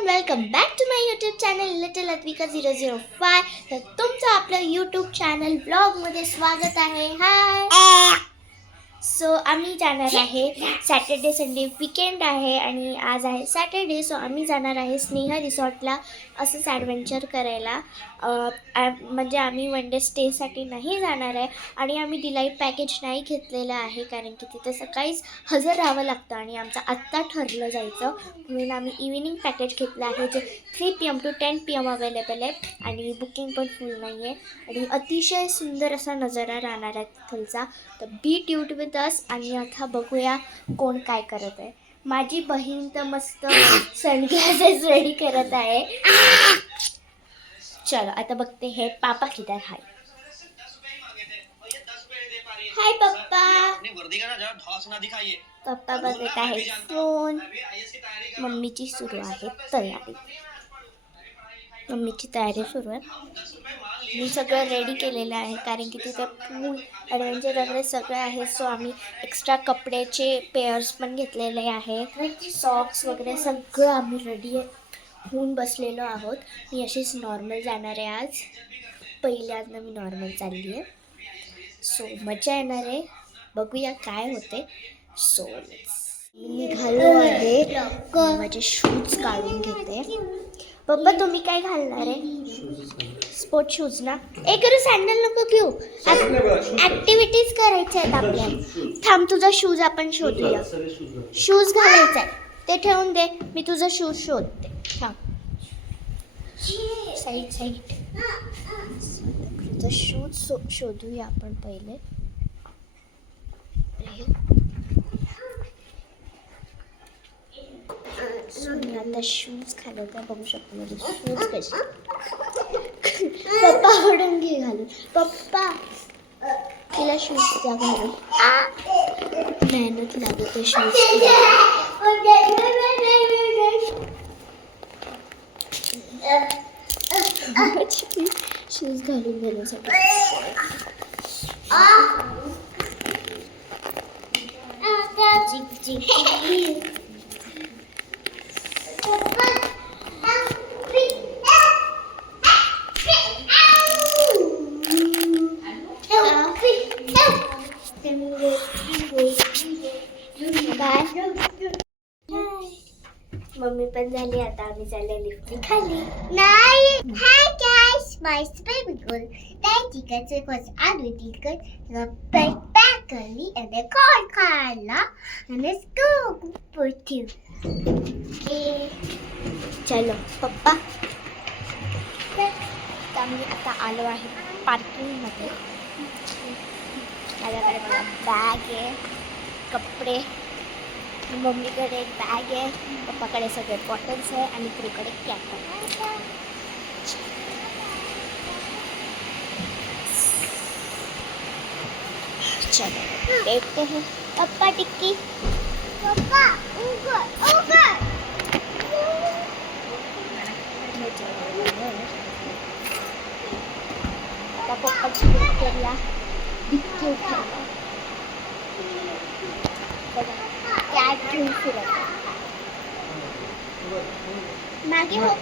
Everyone, welcome back to my YouTube channel little Advika 005. तर तुमचं आपलं यूट्यूब चॅनल ब्लॉगमध्ये स्वागत आहे. हाय. सो आम्ही जाणार आहे सॅटर्डे संडे वीकेंड आहे आणि आज आहे सॅटर्डे. सो आम्ही जाणार आहे स्नेहा रिसॉर्टला असंच ॲडव्हेंचर करायला. म्हणजे आम्ही वन डे स्टेसाठी नाही जाणार आहे आणि आम्ही डिलाईट पॅकेज नाही घेतलेलं आहे कारण की तिथे सकाळीच हजर राहावं लागतं आणि आमचं आत्ता ठरलं जायचं म्हणून आम्ही इव्हिनिंग पॅकेज घेतलं आहे जे 3 PM to 10 PM अवेलेबल आहे आणि बुकिंग पण फुल नाही आहे आणि अतिशय सुंदर असा नजारा राहणार आहे तिथलचा. तर बी ट्यूट विथ अस. आणि आता बघूया कोण काय करत आहे. माझी बहीण तर मस्त सनग्लासेस रेडी करत आहे. चलो आता बघते हे पापा किधर हाय. हाय पप्पा. पप्पा बघत आहे फोन. मम्मीची सुरू आहे तयारी. मम्मीची तयारी सुरू आहे. मी सगळं रेडी केलेलं आहे कारण की तिथे पूल ॲडव्हेंचर वगैरे सगळं आहे. सो आम्ही एक्स्ट्रा कपड्याचे पेअर्स पण घेतलेले आहे. सॉक्स वगैरे सगळं आम्ही रेडी होऊन बसलेलो आहोत. मी अशीच नॉर्मल जाणार आहे आज. पहिल्यांदा मी नॉर्मल चालली आहे. सो मजा येणार आहे. बघूया काय होते. सो मी निघालो आहे. माझे शूज काढून घेते. पप्पा तुम्ही काय घालणार आहे? स्पोर्ट शूज ना. करू सँडल नको घेऊ. ॲक्टिव्हिटीज करायच्या आहेत आपल्याला. थांब तुझा शूज आपण शोधूया. शूज घालायचा आहे ते ठेवून दे. मी तुझा शूज शोधते. थांब. साईड तुझा शूज शोधूया आपण पहिले. मी आता शूज घालवता बघू शकतो. माझे शूज कसे. पप्पा आवडून घे घालून. पप्पा तिला शूज द्या घालून. मेहनत लागते शूज. शूज घालून देण्यासाठी मम्मी पण झाली. आता आम्ही चालले लिफ्ट खाली. नाही. Hi guys, my baby girl. Daddy gets it was already good. The back early and the car and let's go with you. चलो पप्पा. आम्ही आता आलो आहे पार्किंगमध्ये. माझ्याकडे बघा बॅग आहे, कपडे. मम्मीकडे एक बॅग आहे, पप्पाकडे सगळे बॉटल्स आहे आणि तिकडे कॅप आहे. चलो देखते हैं. पप्पा टिक्की. पप्पा आता पप्पाची करूया. डिक्की उठवला. कॅट घेऊन फिरत मागे हो.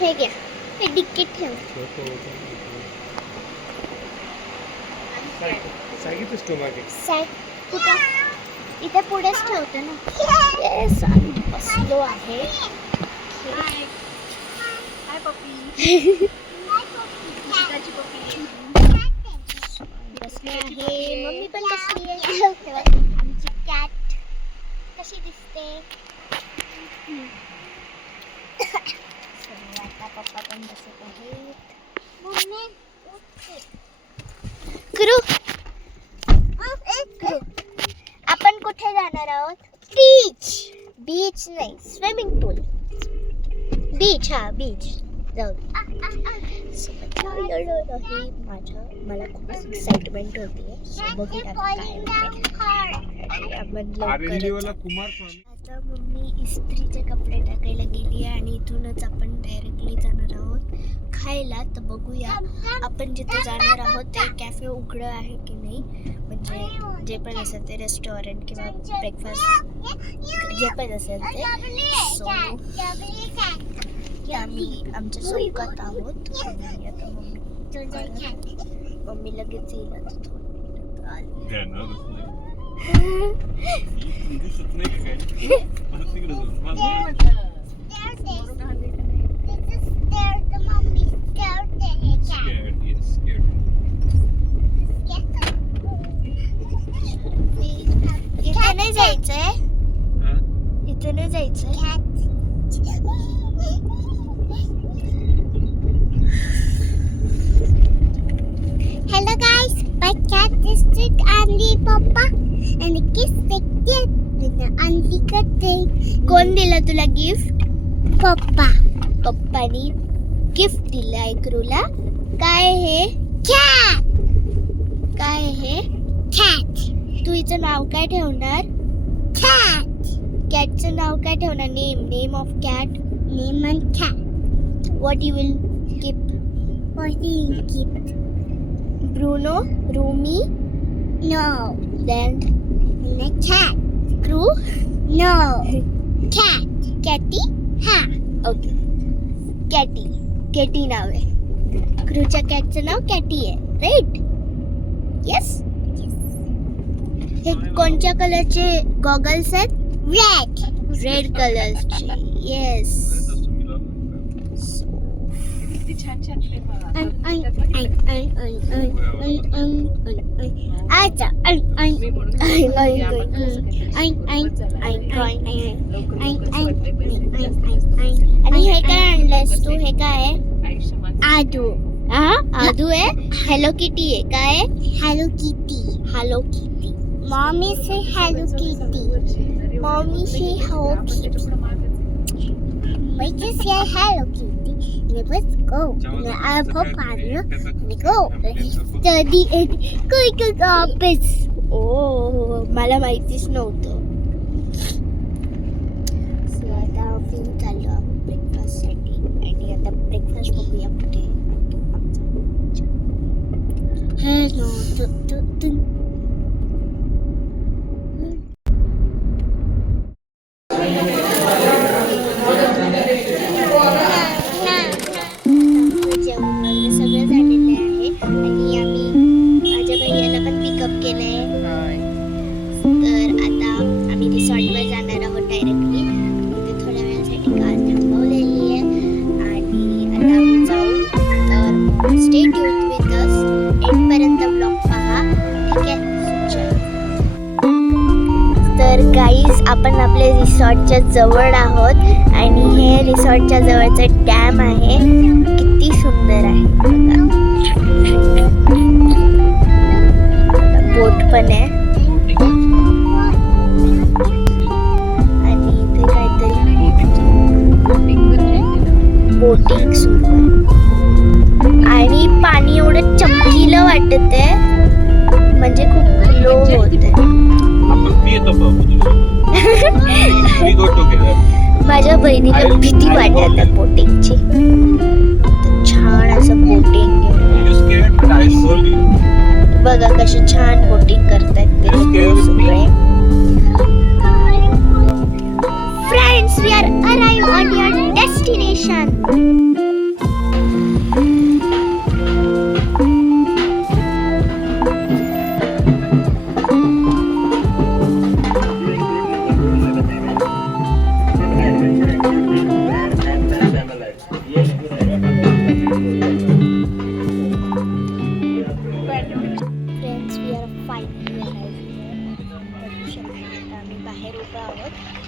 हे घ्या. हे डिक्कीत ठेव. कुठं? इथे पुढेच ठेवते ना. येस आम्ही बसलो आहे. बसली आहे. मम्मी पण बसली आहे. आमची कॅट कशी दिसते. आता पप्पा पण बसत आहेत. करू आपण कुठे जाणार आहोत? बीच नाही, स्विमिंग पूल. बीच. हा बीच जाऊ. मला खूप एक्साइटमेंट होती. आता मम्मी इस्त्रीचे कपडे टाकायला गेली आहे आणि इथूनच आपण डायरेक्टली जाणार आहोत खायला. तर बघूया आपण जिथे जाणार आहोत ते कॅफे उघडं आहे की नाही. म्हणजे जे पण असेल ते रेस्टॉरंट किंवा ब्रेकफास्ट जे पण असेल ते. आम्ही आमच्या चौकात आहोत आणि आता मम्मी लगेच येईल आता इथे नाही जायचंय, इथे नाही जायचंय. Hello guys, my cat is sick and the papa and the kiss sick and the करते. कोण दिलं तुला गिफ्ट? पप्पा. पप्पानी गिफ्ट दिलं ऐकरूला. काय हे? कॅट. काय हे? कॅट. तू हिचं नाव काय ठेवणार? कॅट. कॅटचं नाव काय ठेवणार? Name of cat. Name of cat. What you will gift? What you will gift? Bruno, Rumi? No. Then the cat. Crew? No. Cat. Catty? Ha. Okay. Catty. Catty नाव आहे. क्रूच्या कॅटचं नाव Katie आहे, right? Yes. हे कोणत्या कलरचे goggles आहेत? Red. Red कलरचे. Yes. छान छान आणि हे काय आणलंस तू? हे काय? आदू. हा आदू आहे. हॅलो किटी आहे. काय? Hello Kitty. Hello Kitty. Mommy say Hello Kitty. Mommy say Hello Kitty. We just say hello kitty. Let's go. I pop on you. We go. Study it. Go office. Oh, मला माहितीच नव्हतं. So आता आम्ही चाललो आहोत breakfast साठी आणि आता ब्रेकफास्ट बघूया कुठे. Hello. आपण आपल्या रिसॉर्टच्या जवळ आहोत आणि हे रिसॉर्टच्या जवळचं डॅम आहे. किती सुंदर आहे बघा. बोट पण आहे आणि इथे काहीतरी बोटिंग सुरू आहे आणि पाणी एवढं चमकीलं वाटत आहे म्हणजे खूप लो होत आहे. माझ्या बहिणीला भीती वाटत आहे बोटिंगची. छान असं बोटिंग बघा कशी छान बोटिंग करतायत ते सगळे. Friends, we are arrive on your destination.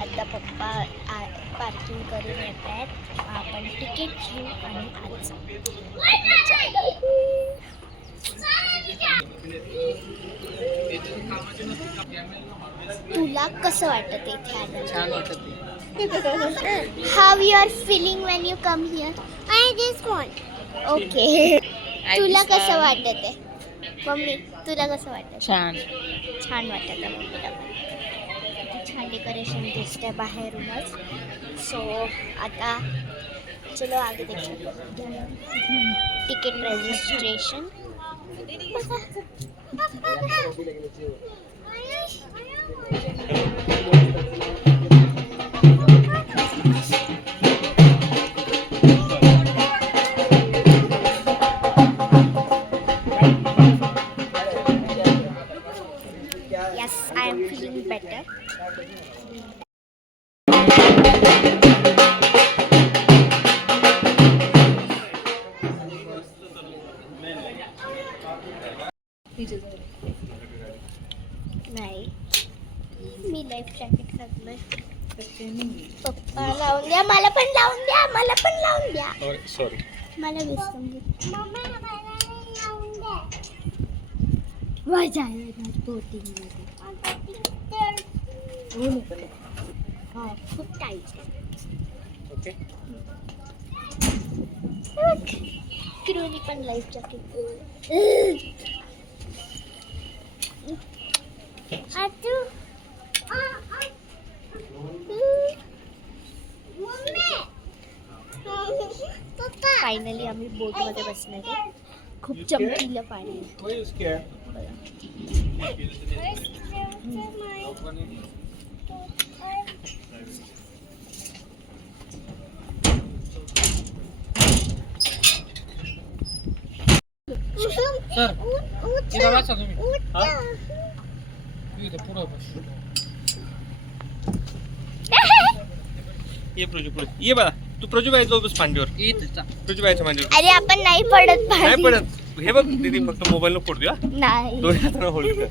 आता पप्पा पार्किंग करून येत आहेत. आपण तिकीट घेऊ आणि आज तुला कसं वाटत इथे आलं? छान वाटत. How you are feeling when you come here? I just want. Okay. तुला कसं वाटत आहे मम्मी? तुला कसं वाटत? छान. छान वाटत आहे मम्मीला. छान डेकोरेशन दिसते बाहेरूनच. सो आता चलो आगे देखिए. Ticket registration. पप्पा लावून द्या, मला पण लावून द्या, मला पण लावून द्या. सॉरी. मला विसरून मजा खूप टाईट. ओके. किरोली पण लाईफ जॅकेट. फायनली आम्ही बोट मध्ये बसणार आहे. खूप चमकीलं पाणी आहे. सर इथं बसा तुम्ही. इथं पुढं बस. ये प्रजू पुढे ये बाळा. तू प्रजू बाईजवळ बस मांडीवर. इथं चा. प्रजू बाईच्या मांडीवर. अरे आपण नाही पडत नाही पाणी. पडत. हे बघ दीदी फक्त मोबाईल नको पडू. नाही. दोन्ही हाताने होल्ड कर.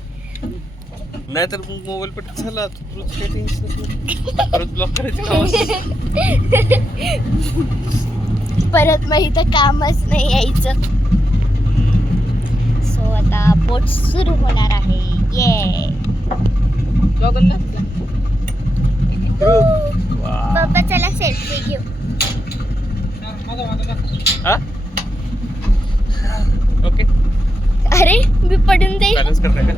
नाहीतर मग मोबाईल पट झाला परत ब्लॉक करायची काम असते. परत मग इथं कामच नाही यायचं. सो आता बोट सुरू होणार आहे. ये गॉगल बाबा चला सेल्फी घेऊ. हा ओके. अरे मी पडून जाईल. बॅलन्स करताय का?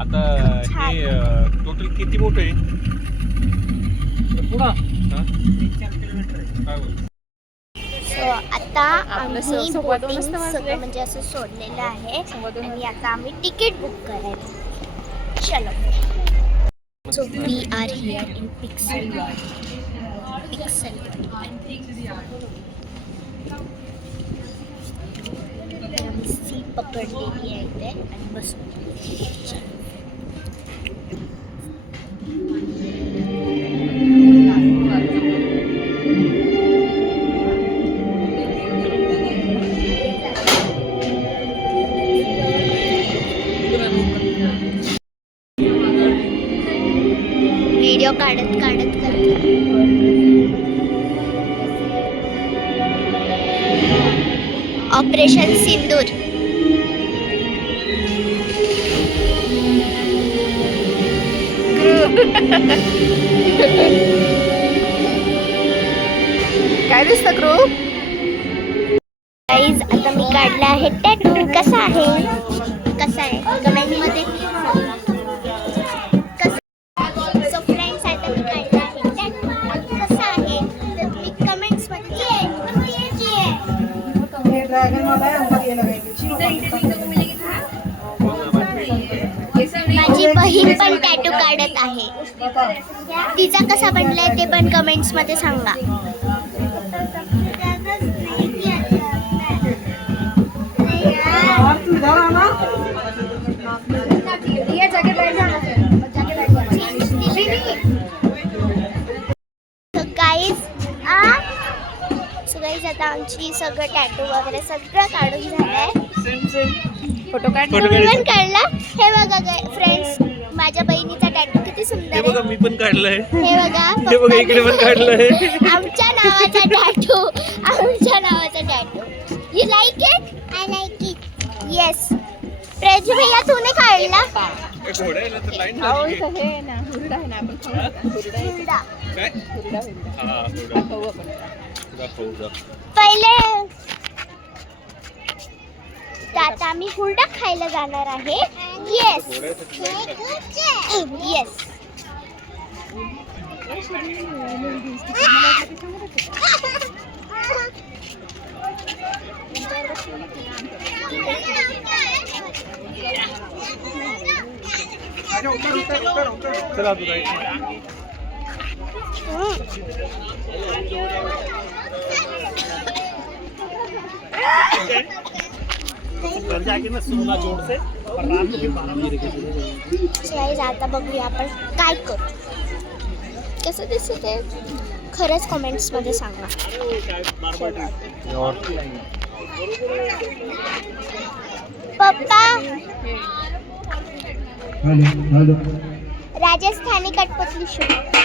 आता हे टोटल किती मोठं आहे? पुढं हा? 3-4 किलोमीटर आहे. काय बोल? सो आता आम्ही सव्वा दोन बोटिंग वाजता वाजले. सगळं म्हणजे असं सोडलेलं आहे सव्वा दोन आणि आता आम्ही तिकीट बुक करायला. चलो. So we are here in Pixel World. Pixel आम्ही सीट पकडलेली आहे इथे आणि बसू. व्हिडिओ काढत काढत करते. ऑपरेशन सिंदूर. काय दिसतं क्रू? गाईज आता मी काढला आहे टॅटू. कसा आहे? कसा आहे कमेंट मध्ये सांगा. सो फ्रेंड्स आता मी काढला आहे टॅटू. कसा आहे तर तुम्ही कमेंट्स मध्ये माझी बहीण पण टॅटू काढत आहे. तिचा कसा बनलाय ते पण कमेंट्स मध्ये सांगा. गाईज आता आमची सगळं टॅटू वगैरे सगळं काढून झालंय. फोटो काढ. फोटो तुम्ही पण काढ. काढला. हे बघा फ्रेंड्स माझ्या बहिणीचा टॅटू किती सुंदर हे बघा आहे. मी पण काढलंय. हे बघा हे बघा इकडे पण काढलंय. आमच्या नावाचा टॅटू. आमच्या नावाचा tattoo. You like it? I like it. Yes. Praju भैया तूने काढला? घोडा आहे ना तर लाईन अहो, लागली. इथं हे ना हुरडा आहे ना, आपण खाऊ नका. हुरडा आहे. हुरडा. काय? हुरडा, हुरडा. हा घोडा. खाऊ आपण. घोडा. पहिले तर आता आम्ही हुरडा खायला जाणार आहे. येस. येस. चला तू जायचं. गाईज आता बघूया आपण काय करू. कसं दिसत आहे खरंच कमेंट्समध्ये सांगा. पप्पा राजस्थानी कटपुतली शूट.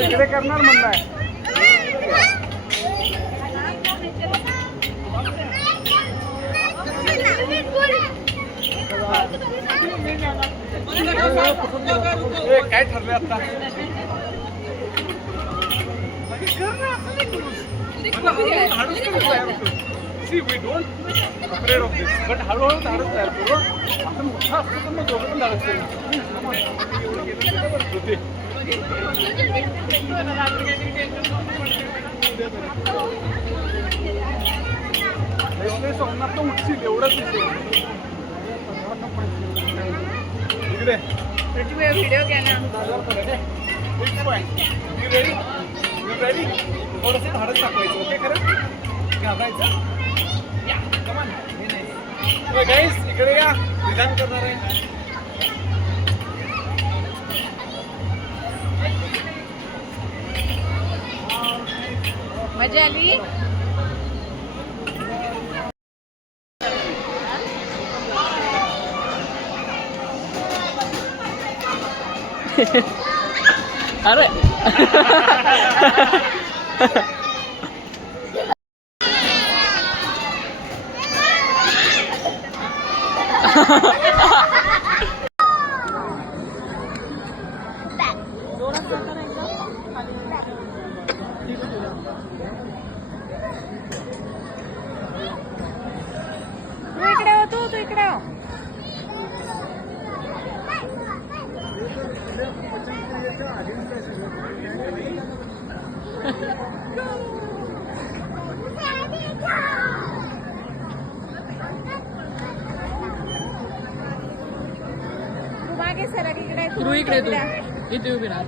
इकडे करणार म्हणलाय. काय ठरलंय आता? See, we don't afraid of this, but हळूहळू धाडस तयार करू. आपण मोठा असतो तर मग दोघं पण धाडस करू. सोमनाथ तो उठशील एवढंच इकडे व्हिडिओ घ्या ना. रेडी थोडंसं धाडस दाखवायचं. ओके खरं घाबरायचं. गाईस इकडे या. विधान करणार आहे. मजा आली. अरे तू इकडे हो, तू इकडे हो. तू मागे सरक इकडे तू इकडे तू राहा. इथे उभी राहा.